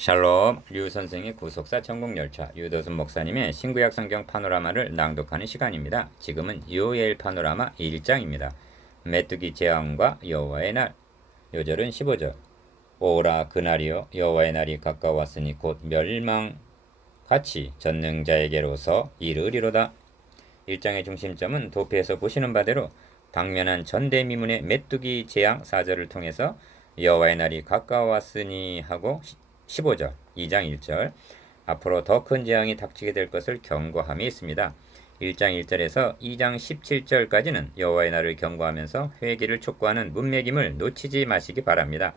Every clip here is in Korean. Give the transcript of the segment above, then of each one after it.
샬롬, 류 선생의 구속사 천국열차, 유도순 목사님의 신구약 성경 파노라마를 낭독하는 시간입니다. 지금은 요엘 파노라마 1장입니다. 메뚜기 재앙과 여호와의 날. 요절은 15절. 오라 그날이요 여호와의 날이 가까웠으니 곧 멸망같이 전능자에게로서 이르리로다. 1장의 중심점은 도표에서 보시는 바대로 당면한 전대미문의 메뚜기 재앙 4절을 통해서 여호와의 날이 가까웠으니 하고 15절, 2장 1절 앞으로 더 큰 재앙이 닥치게 될 것을 경고함이 있습니다. 1장 1절에서 2장 17절까지는 여호와의 날을 경고하면서 회개를 촉구하는 문맥임을 놓치지 마시기 바랍니다.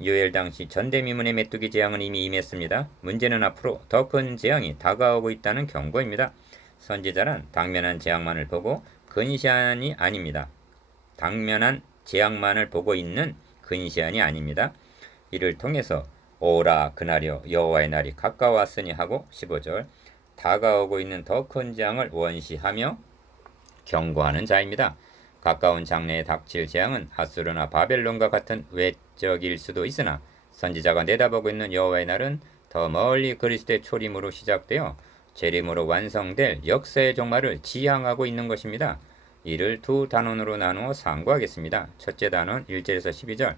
요엘 당시 전대미문의 메뚜기 재앙은 이미 임했습니다. 문제는 앞으로 더 큰 재앙이 다가오고 있다는 경고입니다. 선지자란 당면한 재앙만을 보고 근시안이 아닙니다. 당면한 재앙만을 보고 있는 근시안이 아닙니다. 이를 통해서 오라 그날이요 여호와의 날이 가까웠으니 하고 15절 다가오고 있는 더 큰 재앙을 원시하며 경고하는 자입니다. 가까운 장래에 닥칠 재앙은 아수르나 바벨론과 같은 외적일 수도 있으나 선지자가 내다보고 있는 여호와의 날은 더 멀리 그리스도의 초림으로 시작되어 재림으로 완성될 역사의 종말을 지향하고 있는 것입니다. 이를 두 단원으로 나누어 상고하겠습니다. 첫째 단원 1절에서 12절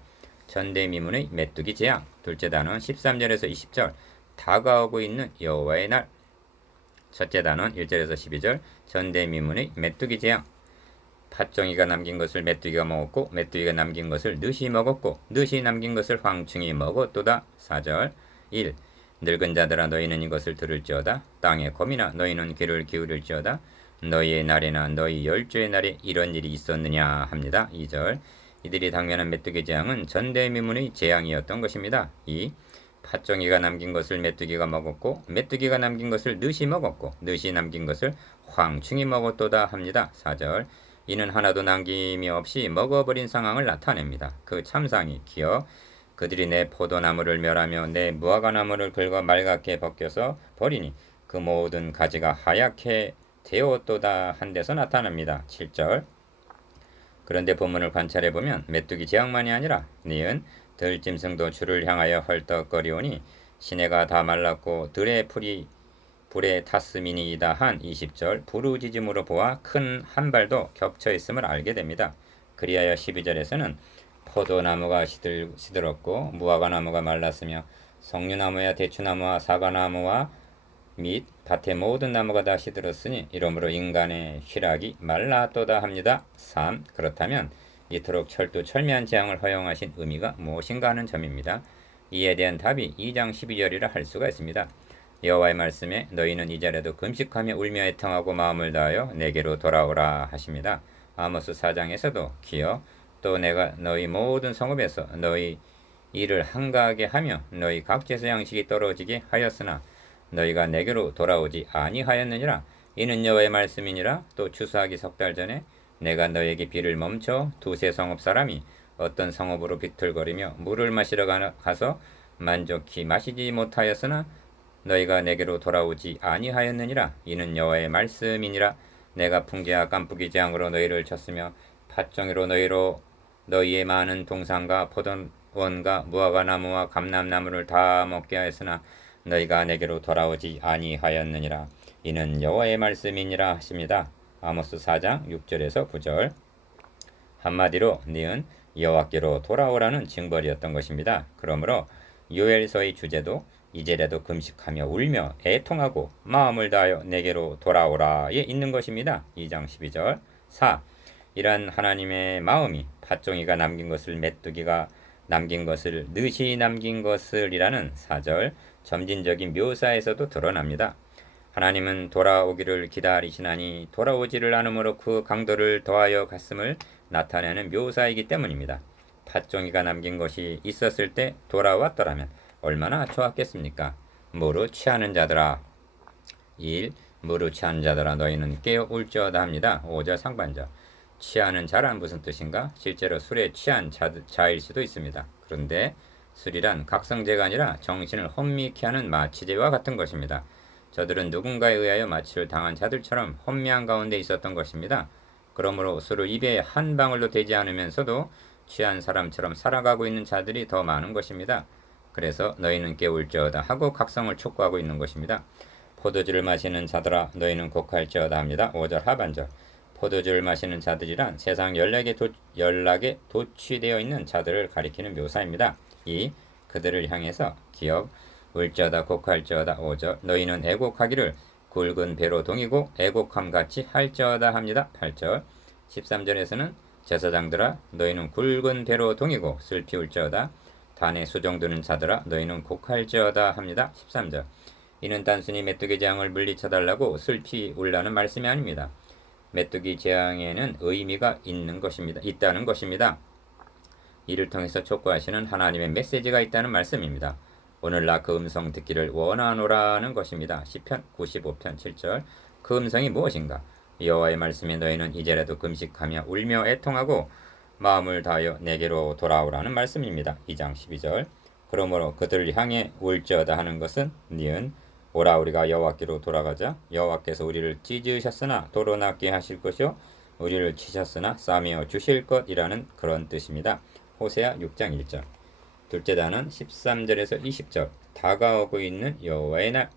전대미문의 메뚜기 재앙, 둘째 단원 13절에서 20절 다가오고 있는 여호와의 날. 첫째 단원 1절에서 12절 전대미문의 메뚜기 재앙. 팥종이가 남긴 것을 메뚜기가 먹었고 메뚜기가 남긴 것을 느시 먹었고 느시 남긴 것을 황충이 먹었도다. 4절 1. 늙은 자들아 너희는 이것을 들을지어다. 땅의 곰이나 너희는 귀를 기울일지어다. 너희의 날이나 너희 열조의 날에 이런 일이 있었느냐 합니다. 2절 이들이 당면한 메뚜기 재앙은 전대미문의 재앙이었던 것입니다. 2. 팥종이가 남긴 것을 메뚜기가 먹었고 메뚜기가 남긴 것을 느시 먹었고 느시 남긴 것을 황충이 먹었도다 합니다. 4절 이는 하나도 남김이 없이 먹어버린 상황을 나타냅니다. 그 참상이 기어 그들이 내 포도나무를 멸하며 내 무화과나무를 긁어 말갛게 벗겨서 버리니 그 모든 가지가 하얗게 되었도다 한 데서 나타납니다. 7절 그런데 본문을 관찰해보면 메뚜기 재앙만이 아니라 니은 들짐승도 주를 향하여 헐떡거리오니 시내가 다 말랐고 들의 풀이 불에 탔음이니이다 한 20절 부르짖음으로 보아 큰 한 발도 겹쳐 있음을 알게 됩니다. 그리하여 12절에서는 포도나무가 시들었고 무화과나무가 말랐으며 석류나무야 대추나무와 사과나무와 및 밭의 모든 나무가 다 시들었으니 이러므로 인간의 희락이 말랐도다 합니다. 3. 그렇다면 이토록 철두철미한 재앙을 허용하신 의미가 무엇인가 하는 점입니다. 이에 대한 답이 2장 12절이라 할 수가 있습니다. 여호와의 말씀에 너희는 이자라도 금식하며 울며 애통하고 마음을 다하여 내게로 돌아오라 하십니다. 아모스 4장에서도 기어 또 내가 너희 모든 성읍에서 너희 일을 한가하게 하며 너희 각지에서 양식이 떨어지게 하였으나 너희가 내게로 돌아오지 아니하였느니라. 이는 여호와의 말씀이니라. 또 추수하기 석 달 전에 내가 너에게 비를 멈춰 두세 성읍 사람이 어떤 성읍으로 비틀거리며 물을 마시러 가서 만족히 마시지 못하였으나 너희가 내게로 돌아오지 아니하였느니라. 이는 여호와의 말씀이니라. 내가 풍기와 깜쁘기 재앙으로 너희를 쳤으며 팥종이로 너희의 많은 동산과 포도원과 무화과나무와 감람나무를 다 먹게 하였으나 너희가 내게로 돌아오지 아니하였느니라. 이는 여호와의 말씀이니라 하십니다. 아모스 4장 6절에서 9절 한마디로 니은 여호와께로 돌아오라는 징벌이었던 것입니다. 그러므로 요엘서의 주제도 이제라도 금식하며 울며 애통하고 마음을 다하여 내게로 돌아오라에 있는 것입니다. 2장 12절 4. 이러한 하나님의 마음이 팥종이가 남긴 것을 메뚜기가 남긴 것을 느시 남긴 것을이라는 4절 점진적인 묘사에서도 드러납니다. 하나님은 돌아오기를 기다리시나니 돌아오지를 않으므로 그 강도를 더하여 갔음을 나타내는 묘사이기 때문입니다. 팥종이가 남긴 것이 있었을 때 돌아왔더라면 얼마나 좋았겠습니까? 무르 취하는 자들아 1. 무르 취하는 자들아 너희는 깨어 울지어다 합니다. 5절 상반절 취하는 자란 무슨 뜻인가? 실제로 술에 취한 자일 수도 있습니다. 그런데 술이란 각성제가 아니라 정신을 혼미케 하는 마취제와 같은 것입니다. 저들은 누군가에 의하여 마취를 당한 자들처럼 혼미한 가운데 있었던 것입니다. 그러므로 술을 입에 한 방울도 되지 않으면서도 취한 사람처럼 살아가고 있는 자들이 더 많은 것입니다. 그래서 너희는 깨울지어다 하고 각성을 촉구하고 있는 것입니다. 포도주를 마시는 자들아 너희는 곡할지어다 합니다. 5절 하반절. 포도주를 마시는 자들이란 세상 연락에 도취되어 있는 자들을 가리키는 묘사입니다. 이 그들을 향해서 기억 울지어다 곡할지어다 5절 너희는 애곡하기를 굵은 배로 동이고 애곡함 같이 할지어다 합니다. 8절 13절에서는 제사장들아 너희는 굵은 배로 동이고 슬피 울지어다 단에 수종드는 자들아 너희는 곡할지어다 합니다. 13절 이는 단순히 메뚜기 재앙을 물리쳐달라고 슬피 울라는 말씀이 아닙니다. 메뚜기 재앙에는 의미가 있다는 것입니다. 이를 통해서 촉구하시는 하나님의 메시지가 있다는 말씀입니다. 오늘날 그 음성 듣기를 원하노라는 것입니다. 시편 95편 7절 그 음성이 무엇인가? 여호와의 말씀에 너희는 이제라도 금식하며 울며 애통하고 마음을 다하여 내게로 돌아오라는 말씀입니다. 2장 12절 그러므로 그들을 향해 울지어다 하는 것은 니은 오라 우리가 여호와께로 돌아가자 여호와께서 우리를 찢으셨으나 도로 낫게 하실 것이요 우리를 치셨으나 싸매어 주실 것이라는 그런 뜻입니다. 호세아 6장 1절 둘째 단은 13절에서 20절 다가오고 있는 여호와의 날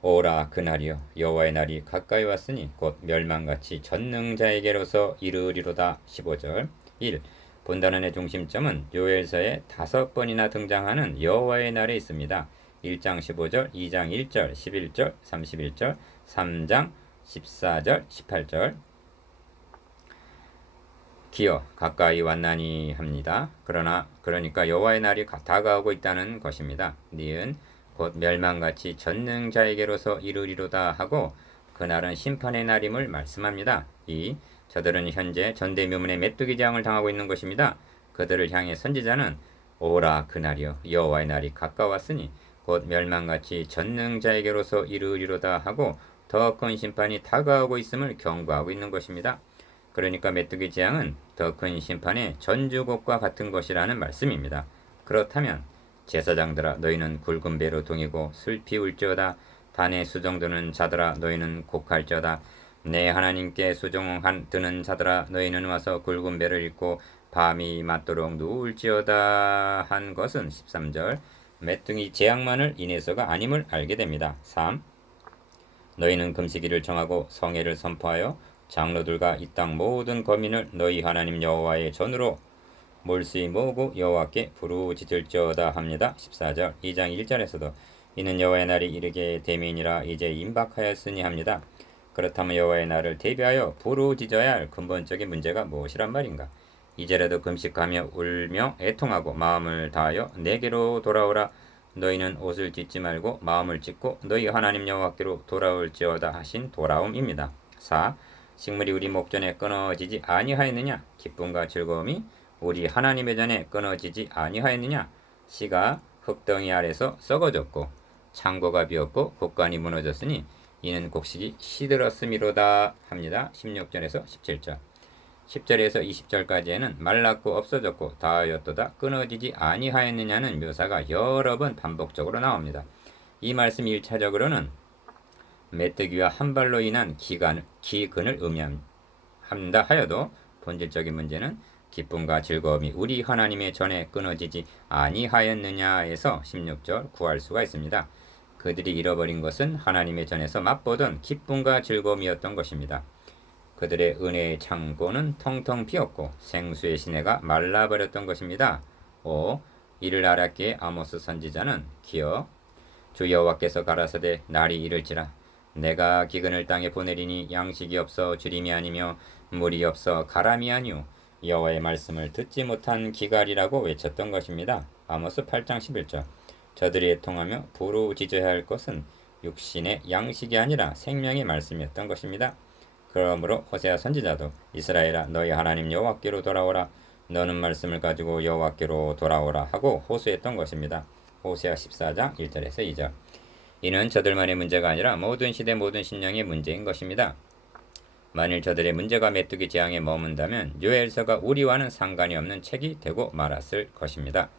오라 그날이여 여호와의 날이 가까이 왔으니 곧 멸망같이 전능자에게로서 이르리로다. 15절 1. 본단원의 중심점은 요엘서에 5번이나 등장하는 여호와의 날에 있습니다. 1장 15절, 2장 1절, 11절, 31절, 3장 14절, 18절 기어 가까이 왔나니 합니다. 그러니까 여호와의 날이 다가오고 있다는 것입니다. 니은 곧 멸망같이 전능자에게로서 이르리로다 하고 그날은 심판의 날임을 말씀합니다. 2. 저들은 현재 전대묘문의 메뚜기 재앙을 당하고 있는 것입니다. 그들을 향해 선지자는 오라 그날이여 여호와의 날이 가까웠으니 곧 멸망같이 전능자에게로서 이르리로다 하고 더 큰 심판이 다가오고 있음을 경고하고 있는 것입니다. 그러니까 메뚜기 재앙은 더 큰 심판의 전주곡과 같은 것이라는 말씀입니다. 그렇다면 제사장들아 너희는 굵은 배로 동이고 슬피 울지어다 단에 수종드는 자들아 너희는 곡할지어다 내 하나님께 수종드는 자들아 너희는 와서 굵은 배를 입고 밤이 맞도록 누울지어다 한 것은 13절 메뚜기 재앙만을 인해서가 아님을 알게 됩니다. 3. 너희는 금식일을 정하고 성회를 선포하여 장로들과 이 땅 모든 거민을 너희 하나님 여호와의 전으로 몰수히 모으고 여호와께 부르짖을지어다 합니다. 14절 2장 1절에서도 이는 여호와의 날이 이르게 대면이라 이제 임박하였으니 합니다. 그렇다면 여호와의 날을 대비하여 부르짖어야 할 근본적인 문제가 무엇이란 말인가? 이제라도 금식하며 울며 애통하고 마음을 다하여 내게로 돌아오라. 너희는 옷을 찢지 말고 마음을 찢고 너희 하나님 여호와께로 돌아올지어다 하신 돌아옴입니다. 4. 식물이 우리 목전에 끊어지지 아니하였느냐? 기쁨과 즐거움이 우리 하나님의 전에 끊어지지 아니하였느냐? 씨가 흙덩이 아래서 썩어졌고 창고가 비었고 곡간이 무너졌으니 이는 곡식이 시들었음이로다 합니다. 16절에서 17절 10절에서 20절까지에는 말랐고 없어졌고 다하였도다 끊어지지 아니하였느냐는 묘사가 여러 번 반복적으로 나옵니다. 이 말씀 1차적으로는 메뚜기와 한 발로 인한 기근을 의미한다 하여도 본질적인 문제는 기쁨과 즐거움이 우리 하나님의 전에 끊어지지 아니하였느냐에서 16절 구할 수가 있습니다. 그들이 잃어버린 것은 하나님의 전에서 맛보던 기쁨과 즐거움이었던 것입니다. 그들의 은혜의 창고는 텅텅 비었고 생수의 시내가 말라버렸던 것입니다. 5. 이를 알았기에 아모스 선지자는 기어 주 여호와께서 가라사대 날이 이를지라 내가 기근을 땅에 보내리니 양식이 없어 주림이 아니며 물이 없어 가람이 아니오 여호와의 말씀을 듣지 못한 기갈이라고 외쳤던 것입니다. 아모스 8장 11절 저들이 애통하며 부르짖어야 할 것은 육신의 양식이 아니라 생명의 말씀이었던 것입니다. 그러므로 호세아 선지자도 이스라엘아 너희 하나님 여호와께로 돌아오라 너는 말씀을 가지고 여호와께로 돌아오라 하고 호소했던 것입니다. 호세아 14장 1절에서 2절 이는 저들만의 문제가 아니라 모든 시대 모든 신령의 문제인 것입니다. 만일 저들의 문제가 메뚜기 재앙에 머문다면 요엘서가 우리와는 상관이 없는 책이 되고 말았을 것입니다.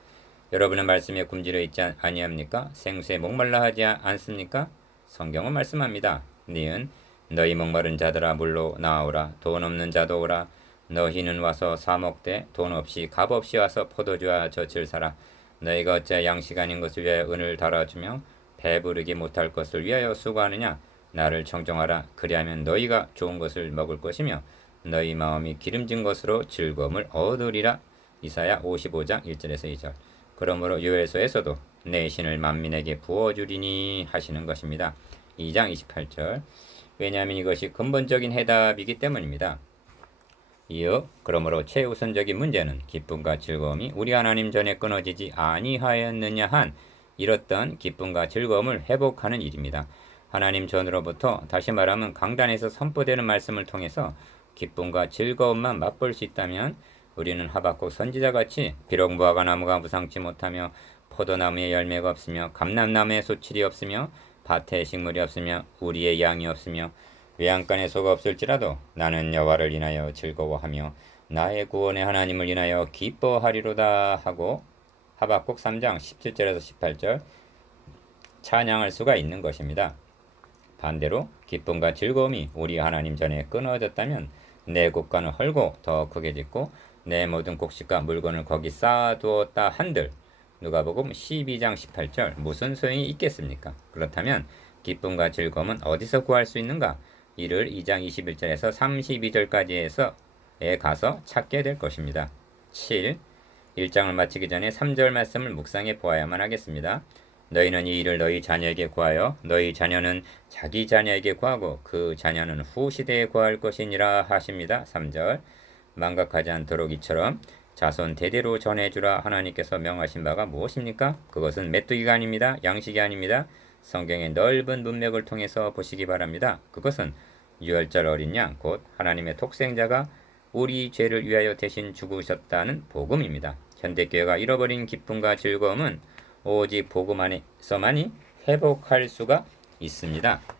여러분은 말씀에 굶주려 있지 아니합니까? 생수에 목말라 하지 않습니까? 성경은 말씀합니다. 니은 너희 목마른 자들아 물로 나오라 돈 없는 자도 오라 너희는 와서 사 먹되 돈 없이 값 없이 와서 포도주와 젖을 사라 너희가 어찌 양식 아닌 것을 위하여 은을 달아주며 배부르게 못할 것을 위하여 수고하느냐. 나를 청정하라. 그리하면 너희가 좋은 것을 먹을 것이며 너희 마음이 기름진 것으로 즐거움을 얻으리라. 이사야 55장 1절에서 2절. 그러므로 요엘서에서도 내 신을 만민에게 부어주리니 하시는 것입니다. 2장 28절. 왜냐하면 이것이 근본적인 해답이기 때문입니다. 이어 그러므로 최우선적인 문제는 기쁨과 즐거움이 우리 하나님 전에 끊어지지 아니하였느냐 한 잃었던 기쁨과 즐거움을 회복하는 일입니다. 하나님 전으로부터, 다시 말하면 강단에서 선포되는 말씀을 통해서 기쁨과 즐거움만 맛볼 수 있다면 우리는 하박국 선지자같이 비록 무화과 나무가 무상치 못하며 포도나무에 열매가 없으며 감람나무에 소출이 없으며 밭에 식물이 없으며 우리의 양이 없으며 외양간에 소가 없을지라도 나는 여호와를 인하여 즐거워하며 나의 구원의 하나님을 인하여 기뻐하리로다 하고 하박국 3장 17절에서 18절 찬양할 수가 있는 것입니다. 반대로 기쁨과 즐거움이 우리 하나님 전에 끊어졌다면 내 곳간을 헐고 더 크게 짓고 내 모든 곡식과 물건을 거기 쌓아두었다 한들 누가복음 12장 18절 무슨 소용이 있겠습니까? 그렇다면 기쁨과 즐거움은 어디서 구할 수 있는가? 이를 2장 21절에서 32절까지에 가서 찾게 될 것입니다. 7. 1장을 마치기 전에 3절 말씀을 묵상해 보아야만 하겠습니다. 너희는 이 일을 너희 자녀에게 구하여 너희 자녀는 자기 자녀에게 구하고 그 자녀는 후 시대에 구할 것이니라 하십니다. 3절. 망각하지 않도록 이처럼 자손 대대로 전해주라 하나님께서 명하신 바가 무엇입니까? 그것은 메뚜기가 아닙니다. 양식이 아닙니다. 성경의 넓은 문맥을 통해서 보시기 바랍니다. 그것은 유월절 어린 양, 곧 하나님의 독생자가 우리 죄를 위하여 대신 죽으셨다는 복음입니다. 현대교회가 잃어버린 기쁨과 즐거움은 오직 복음 안에서만이 회복할 수가 있습니다.